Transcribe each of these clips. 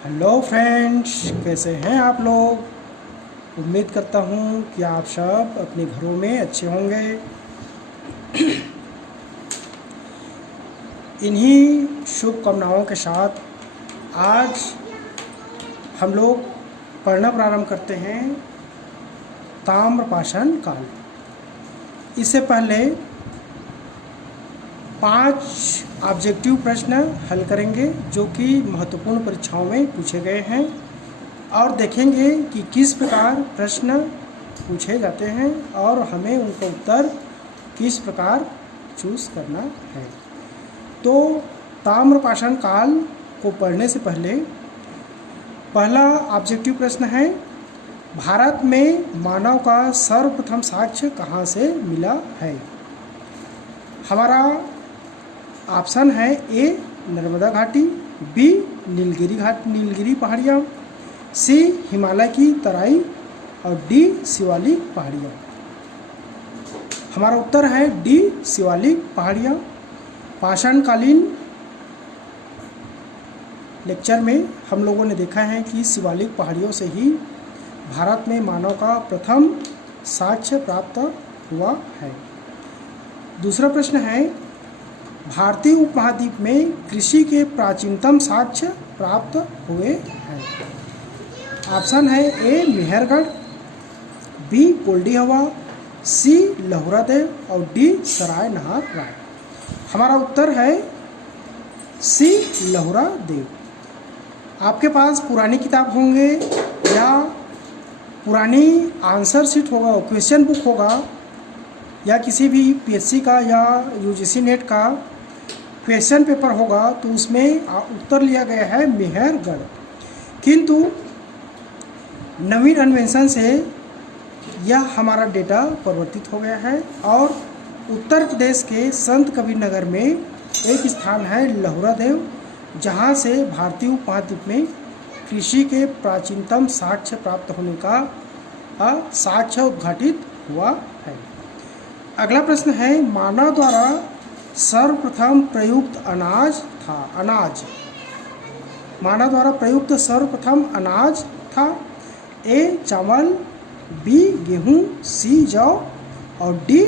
Hello friends, कैसे हैं आप लोग। उम्मीद करता हूँ कि आप सब अपने घरों में अच्छे होंगे। इन्हीं शुभकामनाओं के साथ आज हम लोग पढ़ना प्रारंभ करते हैं ताम्रपाषाण काल। इससे पहले 5 ऑब्जेक्टिव प्रश्न हल करेंगे जो कि महत्वपूर्ण परीक्षाओं में पूछे गए हैं और देखेंगे कि किस प्रकार प्रश्न पूछे जाते हैं और हमें उनका उत्तर किस प्रकार चूज करना है। तो ताम्रपाषाण काल को पढ़ने से पहले पहला ऑब्जेक्टिव प्रश्न है, भारत में मानव का सर्वप्रथम साक्ष्य कहाँ से मिला है। हमारा ऑप्शन है ए नर्मदा घाटी, बी नीलगिरी पहाड़ियाँ, सी हिमालय की तराई और डी शिवालिक पहाड़ियाँ। हमारा उत्तर है डी शिवालिक पहाड़ियाँ। पाषाणकालीन लेक्चर में हम लोगों ने देखा है कि शिवालिक पहाड़ियों से ही भारत में मानव का प्रथम साक्ष्य प्राप्त हुआ है। दूसरा प्रश्न है, भारतीय उपमहाद्वीप में कृषि के प्राचीनतम साक्ष्य प्राप्त हुए हैं। ऑप्शन है ए मेहरगढ़, बी कोल्डी हवा, सी लहुरा देव और डी सराय नहार राय। हमारा उत्तर है सी लहुरा देव। आपके पास पुरानी किताब होंगे या पुरानी आंसर शीट होगा, क्वेश्चन बुक होगा या किसी भी पीएससी का या यूजीसी नेट का क्वेश्चन पेपर होगा तो उसमें उत्तर लिया गया है मेहरगढ़। किंतु नवीन अन्वेषण से यह हमारा डेटा परिवर्तित हो गया है और उत्तर प्रदेश के संत कबीर नगर में एक स्थान है लहुरा देव, जहां से भारतीय उपमहाद्वीप में कृषि के प्राचीनतम साक्ष्य प्राप्त होने का साक्ष्य उद्घाटित हुआ है। अगला प्रश्न है, मानव द्वारा सर्वप्रथम प्रयुक्त अनाज था। मानव द्वारा प्रयुक्त सर्वप्रथम अनाज था। ए चावल, बी गेहूँ, सी जौ और डी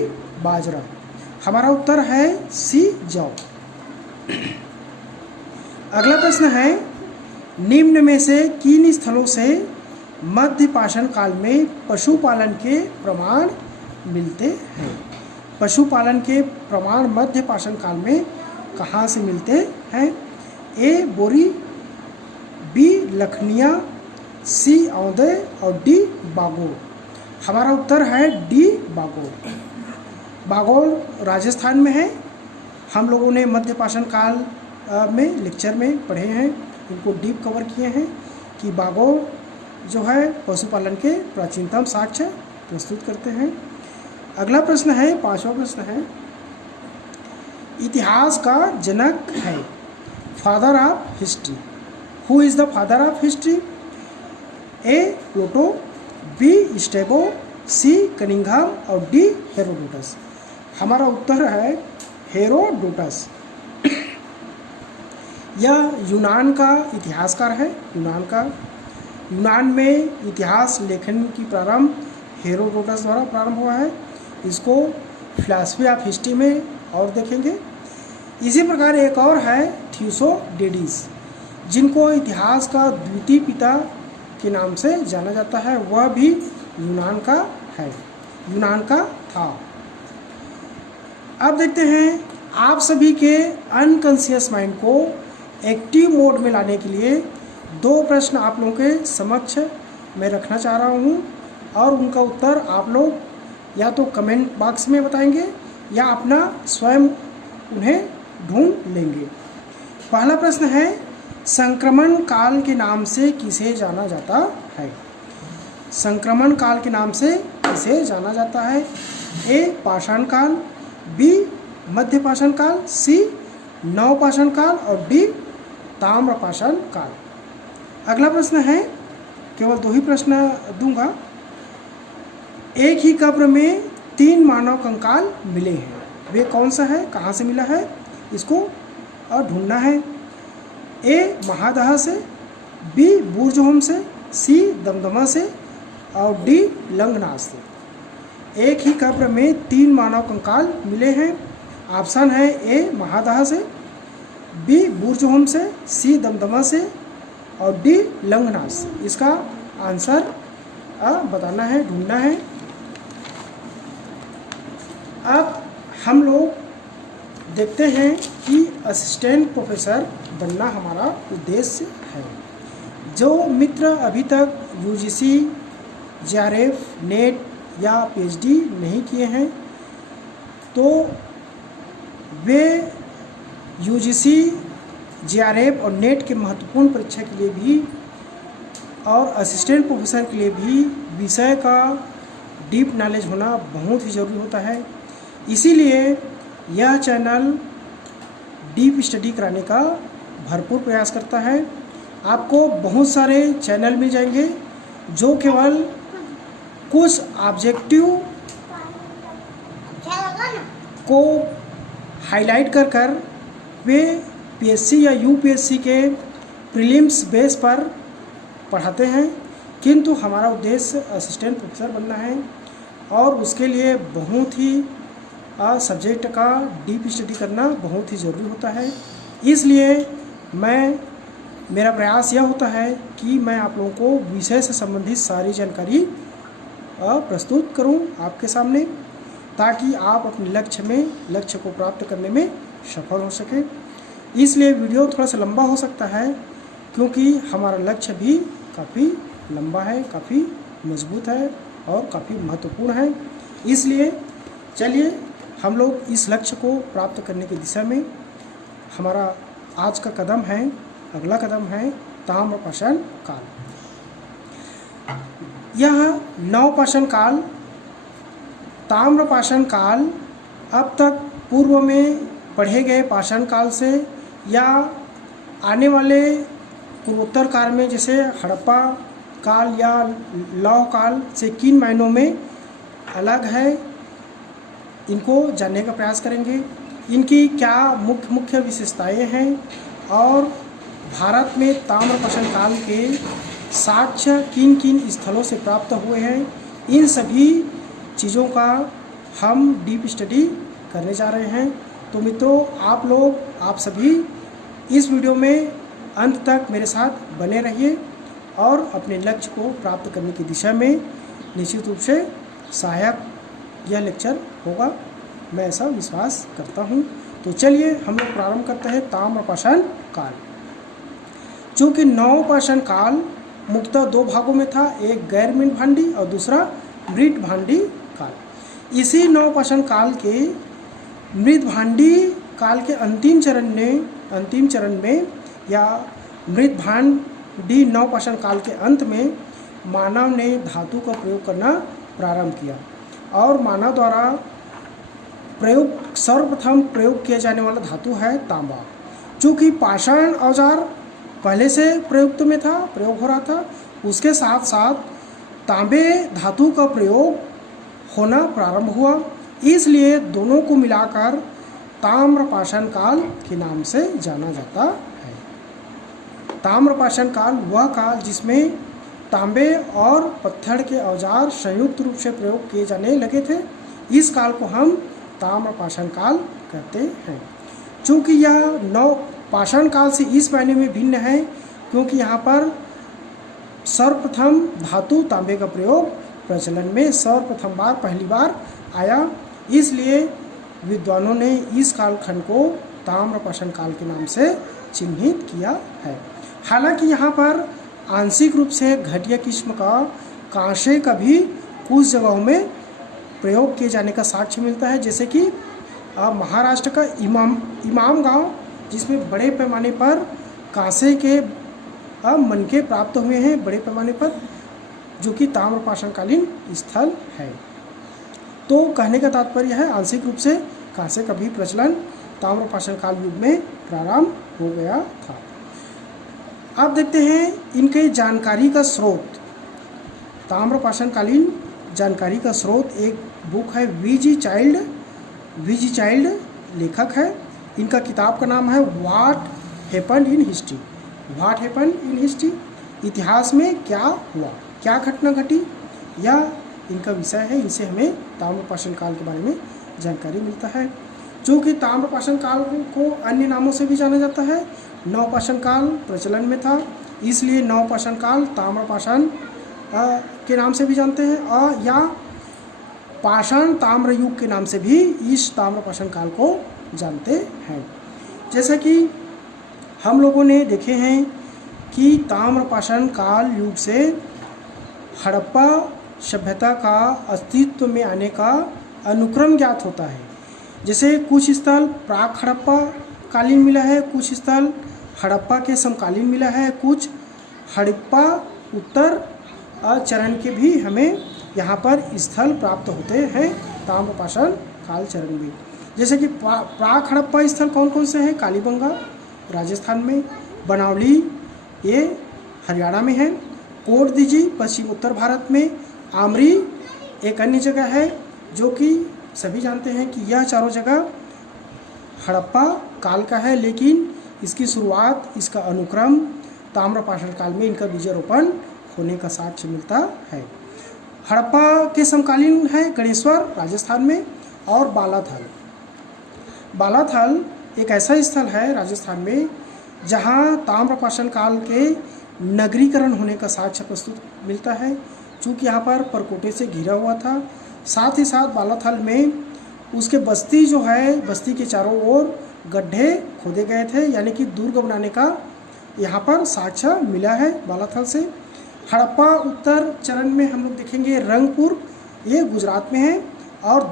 बाजरा। हमारा उत्तर है सी जौ। अगला प्रश्न है, निम्न में से किन स्थलों से मध्य पाषाण काल में पशुपालन के प्रमाण मिलते हैं। पशुपालन के प्रमाण मध्य पाषाण काल में कहाँ से मिलते हैं। ए बोरी, बी लखनिया, सी औंदे और डी बागोर। हमारा उत्तर है डी बागोर। बागोर राजस्थान में है। हम लोगों ने मध्य पाषाण काल में लेक्चर में पढ़े हैं, इनको डीप कवर किए हैं कि बागोर जो है पशुपालन के प्राचीनतम साक्ष्य प्रस्तुत करते हैं। अगला प्रश्न है, 5वां प्रश्न है, इतिहास का जनक है, father of history. Who is the father of history. A Pluto, B Strabo, C Cunningham और डी हेरोडोटस। हमारा उत्तर है हेरोडोटस। यह यूनान का इतिहासकार है। यूनान में इतिहास लेखन की प्रारंभ हेरोडोटस द्वारा प्रारंभ हुआ है। इसको फिलॉसफी ऑफ हिस्ट्री में और देखेंगे। इसी प्रकार एक और है थ्यूसोडिडिस, जिनको इतिहास का द्वितीय पिता के नाम से जाना जाता है। वह भी यूनान का है, यूनान का था। अब देखते हैं, आप सभी के अनकॉन्शियस माइंड को एक्टिव मोड में लाने के लिए 2 प्रश्न आप लोगों के समक्ष मैं रखना चाह रहा हूँ और उनका उत्तर आप लोग या तो कमेंट बॉक्स में बताएंगे या अपना स्वयं उन्हें ढूंढ लेंगे। पहला प्रश्न है, संक्रमण काल के नाम से किसे जाना जाता है। संक्रमण काल के नाम से किसे जाना जाता है। ए पाषाण काल, बी मध्य पाषाण काल, सी नवपाषाण काल और डी ताम्रपाषाण काल। अगला प्रश्न है, केवल 2 ही प्रश्न दूंगा। एक ही कब्र में 3 मानव कंकाल मिले हैं, वे कौन सा है, कहाँ से मिला है, इसको और ढूंढना है। ए महादाह से, बी बुर्जहोम से, सी दमदमा से और डी लंगनाथ से। एक ही कब्र में 3 मानव कंकाल मिले हैं। ऑप्शन है ए महादाह से, बी बुर्जहोम से, सी दमदमा से और डी लंगनाथ से। इसका आंसर बताना है, ढूंढना है। अब हम लोग देखते हैं कि असिस्टेंट प्रोफेसर बनना हमारा उद्देश्य है। जो मित्र अभी तक यूजीसी, जेआरएफ, नेट या पीएचडी नहीं किए हैं तो वे यूजीसी, जेआरएफ और नेट के महत्वपूर्ण परीक्षा के लिए भी और असिस्टेंट प्रोफेसर के लिए भी विषय का डीप नॉलेज होना बहुत ही ज़रूरी होता है। इसीलिए यह चैनल डीप स्टडी कराने का भरपूर प्रयास करता है। आपको बहुत सारे चैनल मिल जाएंगे जो केवल कुछ ऑब्जेक्टिव को हाईलाइट कर वे पीएससी या यूपीएससी के प्रीलिम्स बेस पर पढ़ाते हैं, किंतु हमारा उद्देश्य असिस्टेंट प्रोफेसर बनना है और उसके लिए बहुत ही सब्जेक्ट का डीप स्टडी करना बहुत ही ज़रूरी होता है। इसलिए मेरा प्रयास यह होता है कि मैं आप लोगों को विषय से संबंधित सारी जानकारी प्रस्तुत करूं आपके सामने, ताकि आप अपने लक्ष्य को प्राप्त करने में सफल हो सके। इसलिए वीडियो थोड़ा सा लंबा हो सकता है क्योंकि हमारा लक्ष्य भी काफ़ी लंबा है, काफ़ी मजबूत है और काफ़ी महत्वपूर्ण है। इसलिए चलिए हम लोग इस लक्ष्य को प्राप्त करने की दिशा में हमारा आज का कदम है, अगला कदम है ताम्रपाषाण काल। यह नवपाषाण काल, ताम्रपाषाण काल अब तक पूर्व में पढ़े गए पाषाण काल से या आने वाले पूर्वोत्तर काल में जैसे हड़प्पा काल या लौह काल से किन मायनों में अलग है, इनको जानने का प्रयास करेंगे। इनकी क्या मुख्य विशेषताएं हैं और भारत में ताम्रपाषाण काल के साक्ष्य किन किन स्थलों से प्राप्त हुए हैं, इन सभी चीज़ों का हम डीप स्टडी करने जा रहे हैं। तो मित्रों, आप सभी इस वीडियो में अंत तक मेरे साथ बने रहिए और अपने लक्ष्य को प्राप्त करने की दिशा में निश्चित रूप से सहायक यह लेक्चर होगा, मैं ऐसा विश्वास करता हूँ। तो चलिए हम लोग प्रारंभ करते हैं ताम्रपाषाण काल। चूँकि नवपाषाण काल मुख्यतः 2 भागों में था, एक गैर मृदभांडी और दूसरा मृदभांडी काल। इसी नवपाषाण काल के मृदभांडी काल के अंतिम चरण में या मृदभांडी नवपाषाण काल के अंत में मानव ने धातु का प्रयोग करना प्रारंभ किया और मानव द्वारा सर्वप्रथम प्रयोग किया जाने वाला धातु है तांबा। चूँकि पाषाण औजार पहले से प्रयोग हो रहा था, उसके साथ साथ तांबे धातु का प्रयोग होना प्रारंभ हुआ, इसलिए दोनों को मिलाकर ताम्रपाषाण काल के नाम से जाना जाता है। ताम्रपाषाण काल वह काल जिसमें तांबे और पत्थर के औजार संयुक्त रूप से प्रयोग किए जाने लगे थे, इस काल को हम ताम्रपाषाण काल कहते हैं। चूँकि यह नवपाषाण काल से इस मायने में भिन्न है क्योंकि यहाँ पर सर्वप्रथम धातु तांबे का प्रयोग प्रचलन में पहली बार आया, इसलिए विद्वानों ने इस कालखंड को ताम्रपाषाण काल के नाम से चिन्हित किया है। हालांकि यहाँ पर आंशिक रूप से घटिया किस्म का कांसे का भी कुछ जगहों में प्रयोग किए जाने का साक्ष्य मिलता है, जैसे कि महाराष्ट्र का इमाम गांव, जिसमें बड़े पैमाने पर कांसे के मनके प्राप्त हुए हैं बड़े पैमाने पर, जो कि ताम्रपाषाणकालीन स्थल है। तो कहने का तात्पर्य है आंशिक रूप से कांसे का भी प्रचलन ताम्रपाषाण काल युग में प्रारंभ हो गया था। अब देखते हैं इनके जानकारी का स्रोत। ताम्रपाषाणकालीन जानकारी का स्रोत एक बुक है, वीजी चाइल्ड लेखक है। इनका किताब का नाम है व्हाट हैपेंड इन हिस्ट्री। इतिहास में क्या हुआ, क्या घटना घटी, यह इनका विषय है। इनसे हमें ताम्रपाषाण काल के बारे में जानकारी मिलता है। जो कि ताम्रपाषाण काल को अन्य नामों से भी जाना जाता है। नवपाषाण काल प्रचलन में था, इसलिए नवपाषाण काल ताम्रपाषाण के नाम से भी जानते हैं, या पाषाण ताम्र युग के नाम से भी इस ताम्रपाषाण काल को जानते हैं। जैसा कि हम लोगों ने देखे हैं कि ताम्रपाषाण काल युग से हड़प्पा सभ्यता का अस्तित्व में आने का अनुक्रम ज्ञात होता है। जैसे कुछ स्थल प्राक हड़प्पा कालीन मिला है, कुछ स्थल हड़प्पा के समकालीन मिला है, कुछ हड़प्पा उत्तर चरण के भी हमें यहाँ पर स्थल प्राप्त होते हैं ताम्रपाषाण काल चरण में। जैसे कि प्राक हड़प्पा स्थल कौन कौन से हैं? कालीबंगा राजस्थान में, बनावली ये हरियाणा में है, कोट दीजी पश्चिम उत्तर भारत में, आमरी एक अन्य जगह है जो कि सभी जानते हैं कि यह चारों जगह हड़प्पा काल का है, लेकिन इसकी शुरुआत, इसका अनुक्रम ताम्रपाषाण काल में इनका बीजारोपण होने का साक्ष्य मिलता है। हड़प्पा के समकालीन है गणेश्वर राजस्थान में, और बालाथल। बालाथल एक ऐसा स्थल है राजस्थान में जहां ताम्रपाषाण काल के नगरीकरण होने का साक्ष्य प्रस्तुत मिलता है, चूँकि यहाँ पर परकोटे से घिरा हुआ था। साथ ही साथ बालाथल में उसके बस्ती जो है, बस्ती के चारों ओर गड्ढे खोदे गए थे, यानी कि दुर्ग बनाने का यहाँ पर साक्ष्य मिला है बालाथल से। हड़प्पा उत्तर चरण में हम लोग देखेंगे रंगपुर, ये गुजरात में है, और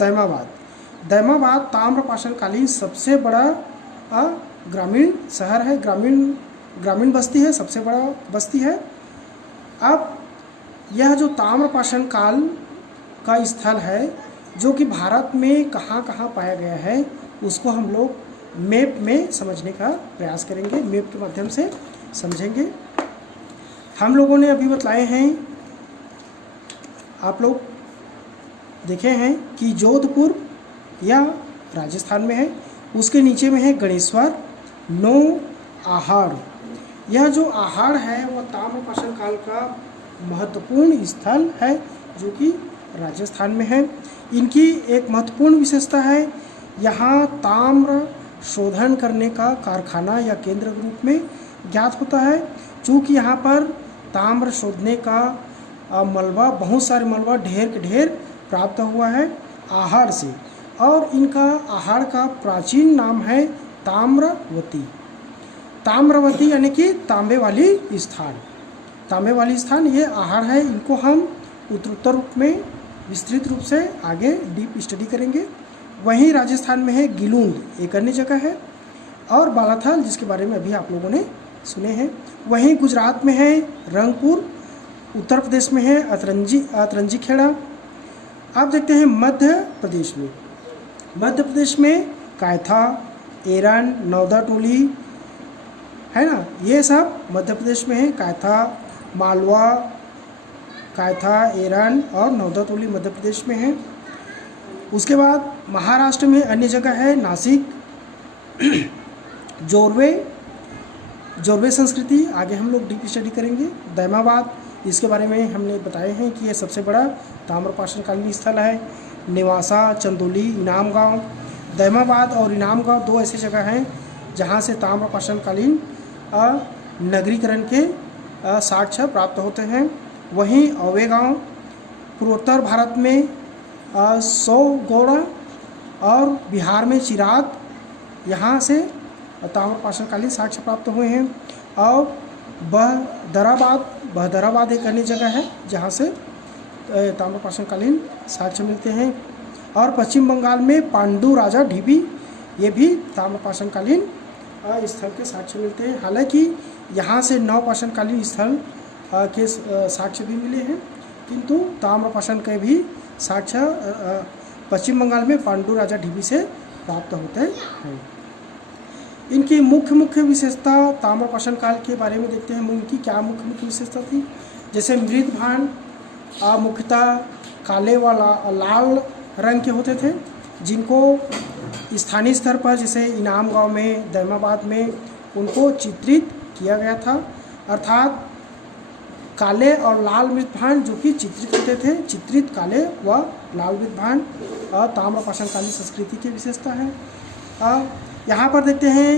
दैमाबाद ताम्रपाषाण कालीन सबसे बड़ा ग्रामीण शहर है, ग्रामीण बस्ती है, सबसे बड़ा बस्ती है। अब यह जो ताम्रपाषाण काल का स्थल है जो कि भारत में कहाँ कहाँ पाया गया है, उसको हम लोग मैप में समझने का प्रयास करेंगे, मैप के माध्यम से समझेंगे। हम लोगों ने अभी बतलाए हैं, आप लोग देखे हैं कि जोधपुर या राजस्थान में है, उसके नीचे में है गणेश्वर, 9 आहाड़। यह जो आहाड़ है वह ताम्रपाषाण काल का महत्वपूर्ण स्थल है जो कि राजस्थान में है। इनकी एक महत्वपूर्ण विशेषता है, यहाँ ताम्र शोधन करने का कारखाना या केंद्र के रूप में ज्ञात होता है। चूँकि यहाँ पर ताम्र शोधने का मलबा, बहुत सारे मलबा ढेर के ढेर प्राप्त हुआ है आहाड़ से, और इनका आहाड़ का प्राचीन नाम है ताम्रवती। ताम्रवती यानी कि तांबे वाली स्थान ये आहाड़ है। इनको हम उत्तरोत्तर रूप में विस्तृत रूप से आगे डीप स्टडी करेंगे। वहीं राजस्थान में है गिलूंद, एक अन्य जगह है, और बालाथल जिसके बारे में अभी आप लोगों ने सुने हैं। वहीं गुजरात में है रंगपुर, उत्तर प्रदेश में है अतरंजी खेड़ा। आप देखते हैं मध्य प्रदेश में कायथा, एरन, नौदा टोली है ना, ये सब मध्य प्रदेश में है। कायथा, मालवा, कायथा, एरन और नौदा टोली मध्य प्रदेश में है। उसके बाद महाराष्ट्र में अन्य जगह है नासिक, जोरवे संस्कृति, आगे हम लोग डीप स्टडी करेंगे। दैमाबाद, इसके बारे में हमने बताए हैं कि यह सबसे बड़ा ताम्रपाषाण कालीन स्थल है। नेवासा, चंदौली, इनाम गाँव। दैमाबाद और इनाम गाँव 2 ऐसे जगह हैं जहाँ से ताम्रपाषाण कालीन नगरीकरण के साक्ष्य प्राप्त होते हैं। वहीं औवे गाँव पूर्वोत्तर भारत में सौगोड़ा और बिहार में चिराग, यहाँ से ताम्रपाषाण कालीन साक्ष्य प्राप्त हुए हैं। और बहदराबाद एक अन्य जगह है जहाँ से ताम्रपाषाण कालीन साक्ष्य मिलते हैं। और पश्चिम बंगाल में पांडु राजा ढीबी, ये भी ताम्रपाषाण कालीन स्थल के साक्ष्य मिलते हैं। हालांकि यहाँ से नवपाषाण कालीन स्थल के साक्ष्य भी मिले हैं, किंतु ताम्रपाषाण के भी साक्ष्य पश्चिम बंगाल में पांडु राजा ढीबी से प्राप्त होते हैं। इनकी मुख्य विशेषता ताम्रपाषाण काल के बारे में देखते हैं। इनकी क्या मुख्य विशेषता थी? जैसे मृदभान मुख्यतः काले व लाल रंग के होते थे, जिनको स्थानीय स्तर पर जैसे इनाम गांव में, दैमाबाद में उनको चित्रित किया गया था। अर्थात काले और लाल मृतभांड जो कि चित्रित होते थे, चित्रित काले व लाल मृतभांड ताम्रपाषाणकालीन संस्कृति की विशेषता है। यहाँ पर देखते हैं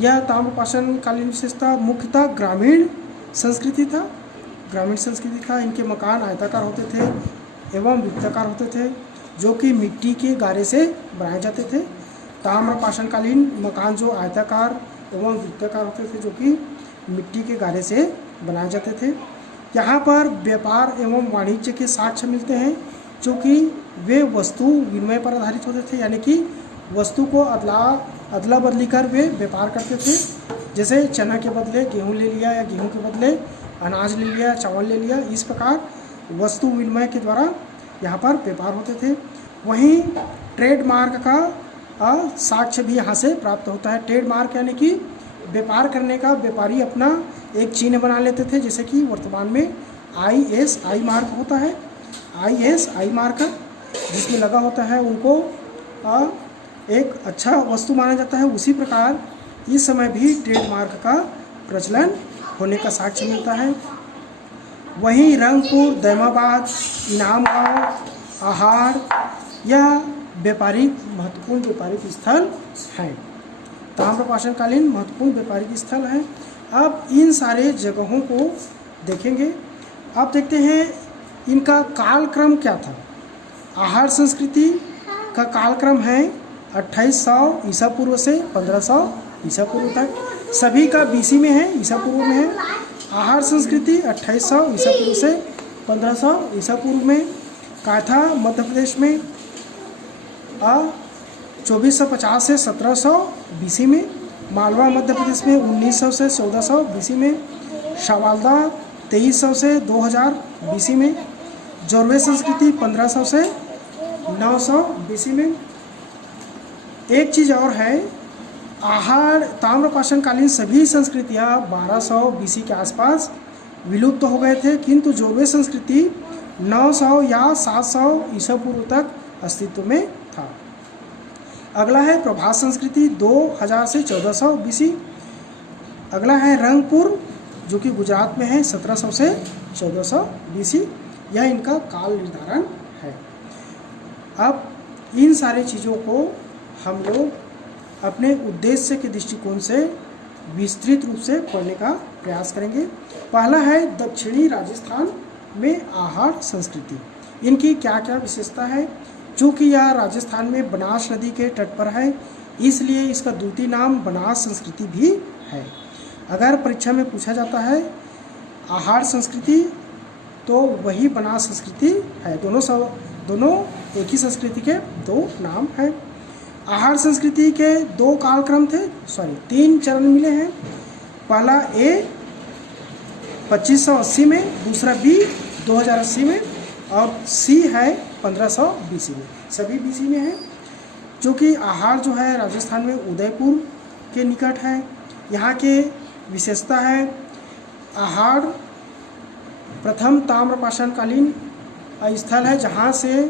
यह ताम्रपाषाणकालीन विशेषता मुख्यतः ग्रामीण संस्कृति था। इनके मकान आयताकार होते थे एवं वृत्ताकार होते थे जो कि मिट्टी के गारे से बनाए जाते थे। ताम्रपाषाणकालीन मकान जो आयताकार एवं वृत्ताकार होते थे जो कि मिट्टी के गारे से बनाए जाते थे। यहाँ पर व्यापार एवं वाणिज्य के साक्ष्य मिलते हैं जो कि वे वस्तु विनिमय पर आधारित होते थे, यानी कि वस्तु को अदला बदली कर वे व्यापार करते थे। जैसे चना के बदले गेहूँ ले लिया या गेहूँ के बदले अनाज ले लिया, चावल ले लिया, इस प्रकार वस्तु विनिमय के द्वारा यहाँ पर व्यापार होते थे। वहीं ट्रेडमार्क का साक्ष्य भी यहाँ से प्राप्त होता है। ट्रेडमार्क यानी कि व्यापार करने का व्यापारी अपना एक चिन्ह बना लेते थे, जैसे कि वर्तमान में ISI मार्क होता है। ISI मार्क जिसमें लगा होता है उनको एक अच्छा वस्तु माना जाता है। उसी प्रकार इस समय भी ट्रेडमार्क का प्रचलन होने का साक्ष्य मिलता है। वहीं रंगपुर, दैमाबाद, इनाम गाँव, आहार यह महत्वपूर्ण व्यापारिक स्थल हैं। ताम्रपाषाणकालीन महत्वपूर्ण व्यापारिक स्थल हैं। अब इन सारे जगहों को देखेंगे। अब देखते हैं इनका कालक्रम क्या था। आहार संस्कृति का कालक्रम है 2800 ईसा पूर्व से 1500 ईसा पूर्व तक। सभी का BC में है, ईसा पूर्व में है। आहार संस्कृति 2800 ईसा पूर्व से 1500 ईसा पूर्व में। काथा मध्य प्रदेश में 2450 से 1700 BC में। मालवा मध्य प्रदेश में 1900 से 1400 BC में। शावाल्दा 2300 से 2000 BC में। जोरवे संस्कृति 1500 से 900 BC में। एक चीज़ और है, आहार ताम्रपाषाणकालीन सभी संस्कृतियाँ 1200 BC के आसपास विलुप्त हो गए थे, किंतु जोरवे संस्कृति 900 या 700 ईसा पूर्व तक अस्तित्व में था। अगला है प्रभास संस्कृति 2000 से 1400 BC। अगला है रंगपुर जो कि गुजरात में है 1700 से 1400 BC। यह इनका काल निर्धारण है। अब इन सारी चीज़ों को हम लोग अपने उद्देश्य के दृष्टिकोण से विस्तृत रूप से पढ़ने का प्रयास करेंगे। पहला है दक्षिणी राजस्थान में आहार संस्कृति। इनकी क्या क्या विशेषता है। चूँकि यह राजस्थान में बनास नदी के तट पर है, इसलिए इसका द्वितीय नाम बनास संस्कृति भी है। अगर परीक्षा में पूछा जाता है आहार संस्कृति तो वही बनास संस्कृति है। दोनों एक ही संस्कृति के दो नाम हैं। आहार संस्कृति के दो कालक्रम थे, 3 चरण मिले हैं। पहला A 2580 में, दूसरा B 2080 में और C है 1500 BC में। सभी BC में है। जो कि आहार जो है राजस्थान में उदयपुर के निकट है। यहाँ के विशेषता है, आहार प्रथम ताम्रपाषाणकालीन स्थल है जहाँ से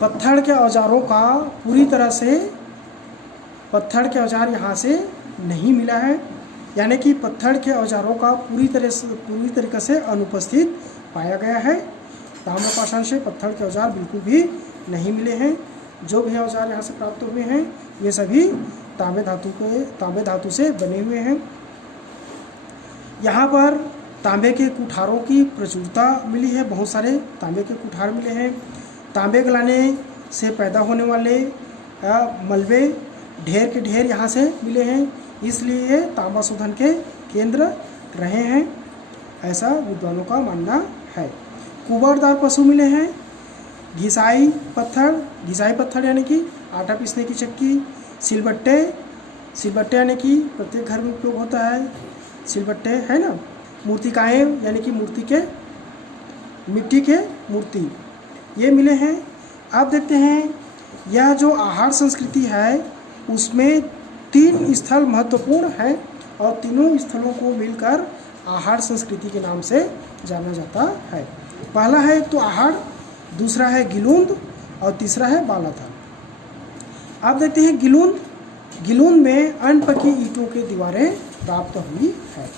पत्थर के औजारों का पूरी तरह से पत्थर के औजार यहाँ से नहीं मिला है, यानी कि पत्थर के औजारों का पूरी तरीके से अनुपस्थित पाया गया है। ताम्रपाषाण से पत्थर के औजार बिल्कुल भी नहीं मिले हैं। जो भी औजार यहाँ से प्राप्त हुए हैं ये सभी तांबे धातु से बने हुए हैं। यहाँ पर तांबे के कुठारों की प्रचुरता मिली है। बहुत सारे तांबे के कुठार मिले हैं। तांबे गलाने से पैदा होने वाले मलबे ढेर के ढेर यहाँ से मिले हैं, इसलिए ये तांबा शोधन के केंद्र रहे हैं, ऐसा विद्वानों का मानना है। कुबरदार पशु मिले हैं। घिसाई पत्थर यानी कि आटा पीसने की चक्की। सिलबट्टे यानी कि प्रत्येक घर में उपयोग होता है सिलबट्टे, है ना। मूर्तिकाएँ यानी कि मिट्टी के मूर्ति, ये मिले हैं। आप देखते हैं यह जो आहार संस्कृति है उसमें 3 स्थल महत्वपूर्ण हैं और तीनों स्थलों को मिलकर आहार संस्कृति के नाम से जाना जाता है। पहला है एक तो आहार, दूसरा है गिलुंद और तीसरा है बालाथल। आप देखते हैं गिलुंद गिलून में अनपकी ईंटों की दीवारें प्राप्त हुई है।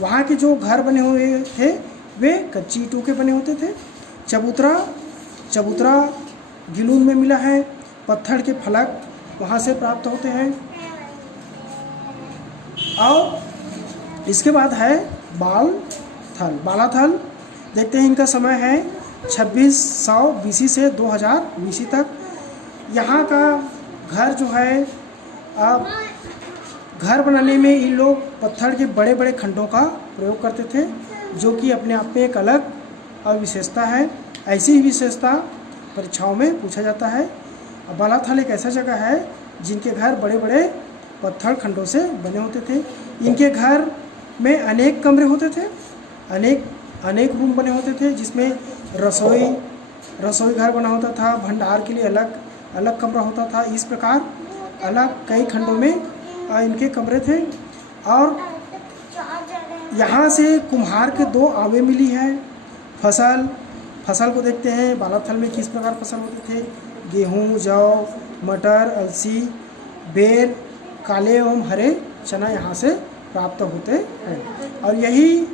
वहाँ के जो घर बने हुए थे वे कच्ची ईंटों के बने होते थे। चबूतरा गिलून में मिला है। पत्थर के फलक वहाँ से प्राप्त होते हैं। और इसके बाद है बालाथल। देखते हैं इनका समय है 2600 BC से 2000 BC तक। यहाँ का घर जो है घर बनाने में इन लोग पत्थर के बड़े बड़े खंडों का प्रयोग करते थे, जो कि अपने आप में एक अलग विशेषता है। ऐसी ही विशेषता परीक्षाओं में पूछा जाता है। बालाथल एक ऐसा जगह है जिनके घर बड़े बड़े पत्थर खंडों से बने होते थे। इनके घर में अनेक कमरे होते थे, अनेक रूम बने होते थे, जिसमें रसोई घर बना होता था, भंडार के लिए अलग कमरा होता था। इस प्रकार अलग कई खंडों में इनके कमरे थे। और यहाँ से कुम्हार के 2 आवे मिली है। फसल को देखते हैं बालाथल में किस प्रकार फसल होते थे। गेहूँ, जौ, मटर, अलसी, बेर, काले एवं हरे चना यहाँ से प्राप्त होते हैं। और यही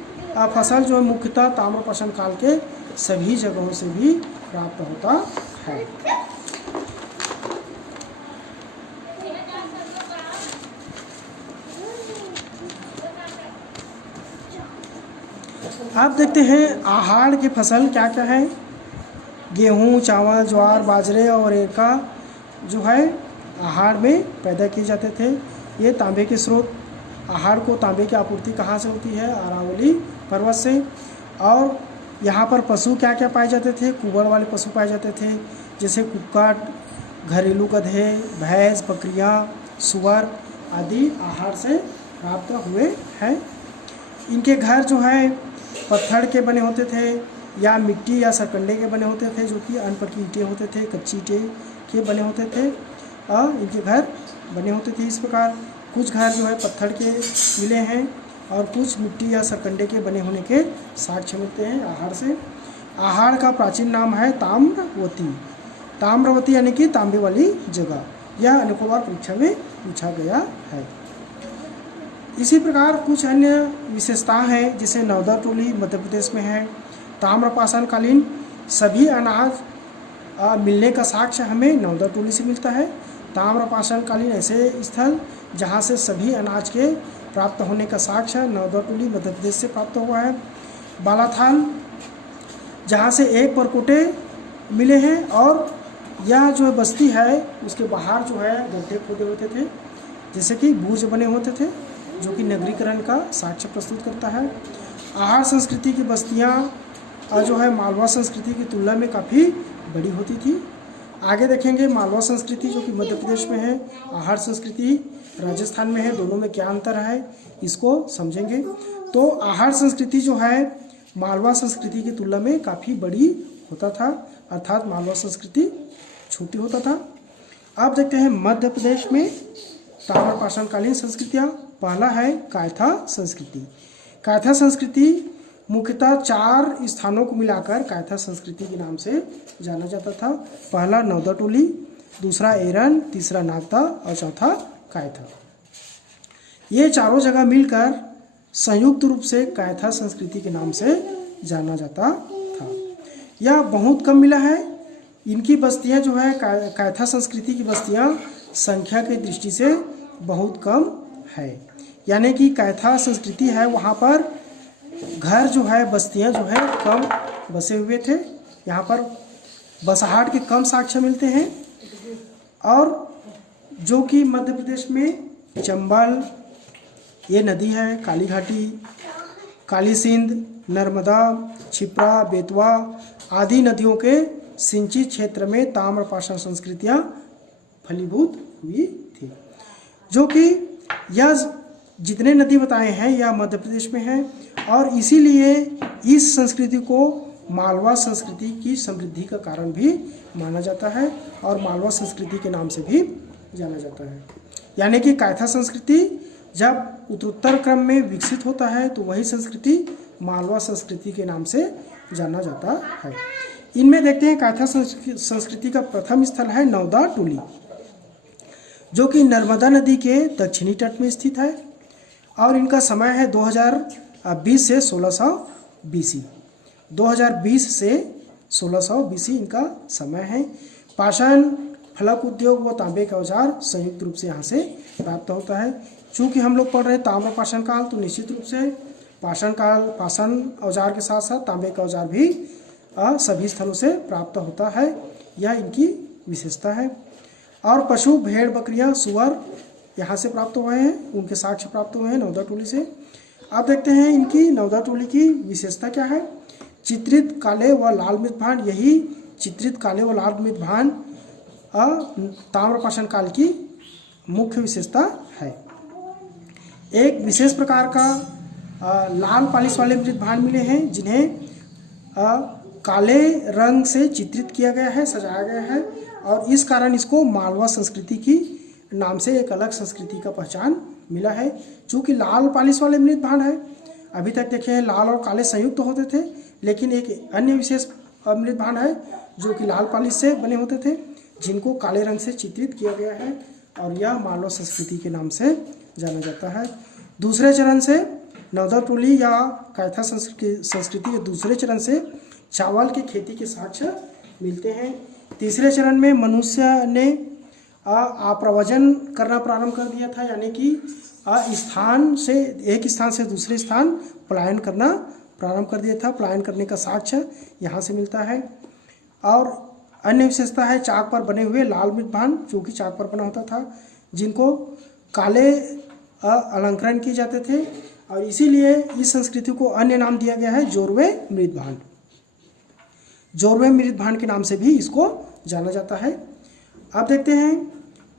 फसल जो है मुख्यतः ताम्रपाषाण काल के सभी जगहों से भी प्राप्त होता है। आप देखते हैं आहार की फसल क्या क्या है। गेहूँ, चावल, ज्वार, बाजरे और एरका जो है आहार में पैदा किए जाते थे। ये तांबे के स्रोत, आहार को तांबे की आपूर्ति कहाँ से होती है? अरावली पर्वत से। और यहाँ पर पशु क्या क्या पाए जाते थे? कुबड़ वाले पशु पाए जाते थे, जैसे कुक्कट, घरेलू गधे, भैंस, बकरियाँ, सुअर आदि आहार से प्राप्त हुए हैं। इनके घर जो है पत्थर के बने होते थे या मिट्टी या सरकंडे के बने होते थे, जो कि अनपकी ईंटें होते थे, कच्ची ईंटें के बने होते थे। इनके घर बने होते थे इस प्रकार। कुछ घर जो है पत्थर के मिले हैं और कुछ मिट्टी या सरकंडे के बने होने के साक्ष्य मिलते हैं आहार से। आहार का प्राचीन नाम है ताम्रवती यानी कि तांबे वाली जगह। यह अनेकों बार परीक्षा में पूछा गया है। इसी प्रकार कुछ अन्य विशेषताएं हैं, जैसे नवदा टोली मध्य प्रदेश में है। ताम्रपाषाण कालीन सभी अनाज मिलने का साक्ष्य हमें नवदा टोली से मिलता है। ताम्रपाषाण कालीन ऐसे स्थल जहाँ से सभी अनाज के प्राप्त होने का साक्ष्य नवदा टोली मध्य प्रदेश से प्राप्त हुआ है। बालाथल जहाँ से 1 परकोटे मिले हैं, और यह जो बस्ती है उसके बाहर जो है गड्ढे खोदे होते थे, जैसे कि बुर्ज बने होते थे, जो कि नगरीकरण का साक्ष्य प्रस्तुत करता है। आहार संस्कृति की बस्तियाँ जो है मालवा संस्कृति की तुलना में काफ़ी बड़ी होती थी। आगे देखेंगे मालवा संस्कृति जो कि मध्य प्रदेश में है, आहार संस्कृति राजस्थान में है, दोनों में क्या अंतर है इसको समझेंगे। तो आहार संस्कृति जो है मालवा संस्कृति की तुलना में काफ़ी बड़ी होता था, अर्थात मालवा संस्कृति छोटी होता था। अब देखते हैं मध्य प्रदेश में ताम्रपाषाण कालीन संस्कृतियाँ। पहला है कायथा संस्कृति। कायथा संस्कृति मुख्यतः 4 स्थानों को मिलाकर कायथा संस्कृति के नाम से जाना जाता था। पहला नवदा टोली, दूसरा एरन, तीसरा नागदा और चौथा कायथा। ये चारों जगह मिलकर संयुक्त रूप से कायथा संस्कृति के नाम से जाना जाता था। यह बहुत कम मिला है। इनकी बस्तियां जो है कायथा संस्कृति की बस्तियां संख्या की दृष्टि से बहुत कम है, यानी कि कायथा संस्कृति है वहाँ पर घर जो है बस्तियाँ जो है कम बसे हुए थे। यहाँ पर बसाहट के कम साक्ष्य मिलते हैं। और जो कि मध्य प्रदेश में चंबल, ये नदी है काली घाटी, काली सिंध, नर्मदा, क्षिप्रा, बेतवा आदि नदियों के सिंचित क्षेत्र में ताम्रपाषाण संस्कृतियाँ फलीभूत हुई थी। जो कि यह जितने नदी बताए हैं यह मध्य प्रदेश में है, और इसीलिए इस संस्कृति को मालवा संस्कृति की समृद्धि का कारण भी माना जाता है और मालवा संस्कृति के नाम से भी जाना जाता है। यानी कि कायथा संस्कृति जब उत्तरोत्तर क्रम में विकसित होता है तो वही संस्कृति मालवा संस्कृति के नाम से जाना जाता है। इनमें देखते हैं कायथा संस्कृति का प्रथम स्थल है नवदा टोली। जो कि नर्मदा नदी के दक्षिणी तट में स्थित है और इनका समय है 2020 से 1600 BC। 2020 से 1600 BC इनका समय है। पाषाण फलक उद्योग व तांबे के औजार संयुक्त रूप से यहाँ से प्राप्त होता है। चूँकि हम लोग पढ़ रहे हैं ताम्र पाषाण काल, तो निश्चित रूप से पाषाण औजार के साथ साथ तांबे का औजार भी सभी स्थलों से प्राप्त होता है। यह इनकी विशेषता है। और पशु, भेड़, बकरियां, सुअर यहाँ से प्राप्त हुए हैं, उनके साक्ष्य प्राप्त हुए हैं नवदा टोली से। अब देखते हैं इनकी नवदा टोली की विशेषता क्या है। चित्रित काले व लाल मृतभांड, यही चित्रित काले व लाल मृतभांड ताम्रपाषाण काल की मुख्य विशेषता है। एक विशेष प्रकार का लाल पालिश वाले मृतभांड मिले हैं जिन्हें काले रंग से चित्रित किया गया है, सजाया गया है और इस कारण इसको मालवा संस्कृति की नाम से एक अलग संस्कृति का पहचान मिला है। चूँकि लाल पालिश वाले मृतभांड है, अभी तक देखे लाल और काले संयुक्त होते थे, लेकिन एक अन्य विशेष मृतभांड है जो कि लाल पालिश से बने होते थे जिनको काले रंग से चित्रित किया गया है और यह मालवा संस्कृति के नाम से जाना जाता है। दूसरे चरण से नवदा टोली या कैथा संस्कृति के दूसरे चरण से चावल की खेती के साक्ष्य मिलते हैं। तीसरे चरण में मनुष्य ने आप्रवजन करना प्रारंभ कर दिया था, यानी कि एक स्थान से दूसरे स्थान पलायन करना प्रारंभ कर दिया था। पलायन करने का साक्ष्य यहाँ से मिलता है। और अन्य विशेषता है चाक पर बने हुए लाल मृतभांड, जो कि चाक पर बना होता था, जिनको काले अलंकरण किए जाते थे और इसीलिए इस संस्कृति को अन्य नाम दिया गया है जोरवे मृतभांड। जोरवे मृतभांड के नाम से भी इसको जाना जाता है। अब देखते हैं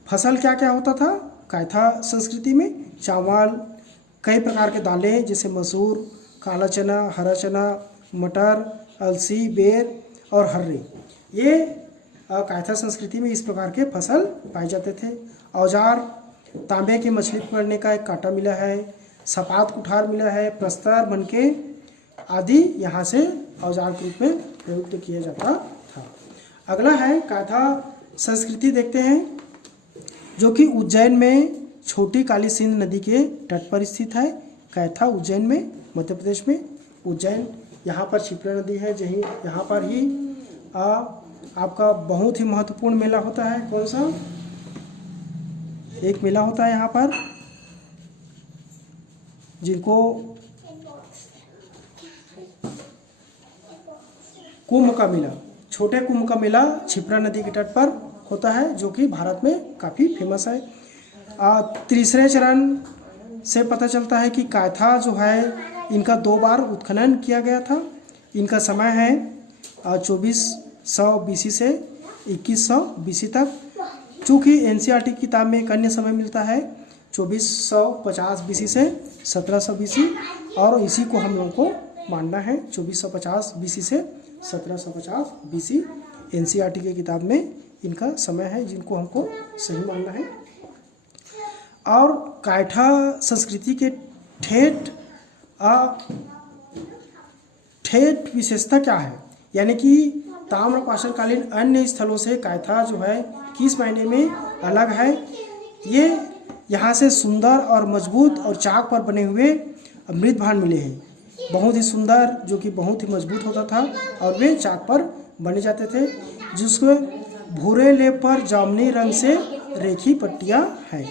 फसल क्या क्या होता था कैथा संस्कृति में। चावल, कई प्रकार के दालें जैसे मसूर, काला चना, हरा चना, मटर, अलसी, बेर और हर्रे, ये कैथा संस्कृति में इस प्रकार के फसल पाए जाते थे। औजार, तांबे की मछली पकड़ने का एक कांटा मिला है, सपाट कुठार मिला है, प्रस्तर, बनके आदि यहाँ से औजार के रूप में प्रयुक्त किया जाता था। अगला है कैथा संस्कृति, देखते हैं, जो कि उज्जैन में छोटी काली सिंध नदी के तट पर स्थित है। कैथा उज्जैन में, मध्य प्रदेश में उज्जैन, यहाँ पर क्षिप्रा नदी है, यहाँ पर ही आपका बहुत ही महत्वपूर्ण मेला होता है। कौन सा? एक मेला होता है यहाँ पर जिनको कुंभ का मेला, छोटे कुंभ का मेला क्षिप्रा नदी के तट पर होता है, जो कि भारत में काफ़ी फेमस है। तीसरे चरण से पता चलता है कि कैथा जो है इनका 2 बार उत्खनन किया गया था। इनका समय है 2400 BC से 2100 BC तक। चूँकि NCERT की किताब में एक अन्य समय मिलता है 2450 BC से 1700 BC और इसी को हम लोगों को मानना है। 2450 BC से 1750 BC NCERT की किताब में इनका समय है, जिनको हमको सही मानना है। और कैथा संस्कृति के ठेठ विशेषता क्या है, यानी कि ताम्रपाषाणकालीन अन्य स्थलों से कैथा जो है किस मायने में अलग है। ये यहाँ से सुंदर और मजबूत और चाक पर बने हुए मृतभांड मिले हैं, बहुत ही सुंदर, जो कि बहुत ही मजबूत होता था और वे चाक पर बने जाते थे, जिसको भूरे लेप पर जामुनी रंग से रेखी पट्टियाँ हैं।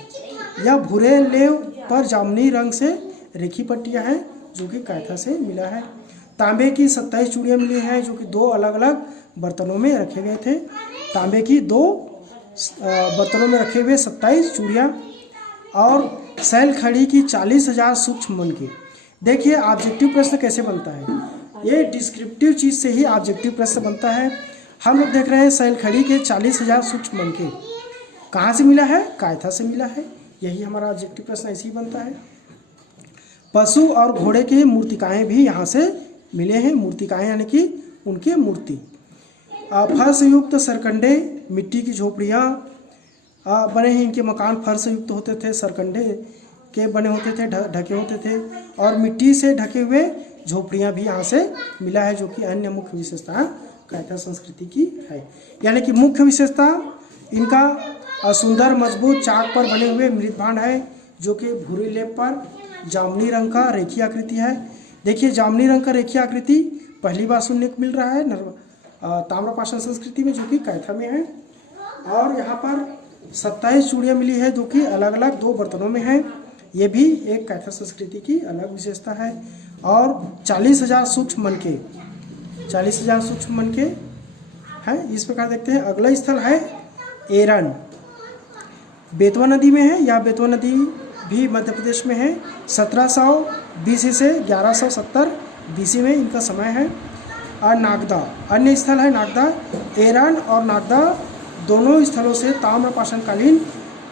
यह भूरे लेप पर जामुनी रंग से रेखी पट्टियाँ हैं, जो कि कैथा से मिला है। तांबे की 27 चूड़ियाँ मिली हैं, जो कि 2 अलग अलग बर्तनों में रखे गए थे। तांबे की 2 बर्तनों में रखे हुए 27 चूड़ियाँ और सैल खड़ी की 40,000 सूक्ष्म मनके। देखिए ऑब्जेक्टिव प्रश्न कैसे बनता है, ये डिस्क्रिप्टिव चीज़ से ही ऑब्जेक्टिव प्रश्न बनता है। हम लोग देख रहे हैं सैल खड़ी के 40,000 सूक्ष्म मनके कहाँ से मिला है, कैथा से मिला है। यही हमारा ऑब्जेक्टिव प्रश्न ऐसे ही बनता है। पशु और घोड़े की मूर्तिकाएँ भी यहाँ से मिले हैं। मूर्तिकाएँ यानी कि उनकी मूर्ति। फर्श युक्त सरकंडे, मिट्टी की झोपड़ियाँ बने हैं। इनके मकान फर्श युक्त होते थे, सरकंडे के बने होते थे, ढके होते थे और मिट्टी से ढके हुए झोपड़ियाँ भी यहाँ से मिला है, जो कि अन्य मुख्य विशेषता कैथा संस्कृति की है। यानी कि मुख्य विशेषता इनका और सुंदर मजबूत चाक पर बने हुए मृत भांड है जो कि भूरे लेप पर जामुनी रंग का रेखीय आकृति है। देखिए जामुनी रंग का रेखीय आकृति पहली बार सुनने को मिल रहा है ताम्रपाषाण संस्कृति में, जो कि कैथा में है। और यहाँ पर 27 चूड़ियाँ मिली है जो कि अलग अलग 2 बर्तनों में है। ये भी एक कैथा संस्कृति की अलग विशेषता है। और 40,000 सूक्ष्म मनके, 40,000 सूक्ष्म मनके हैं। इस प्रकार देखते हैं। अगला स्थल है एरन, बेतवा नदी में है। या बेतवा नदी भी मध्य प्रदेश में है। 1700 BC से 1170 BC में इनका समय है। और नागदा अन्य स्थल है। नागदा, एरन और नागदा दोनों स्थलों से ताम्रपाषाण कालीन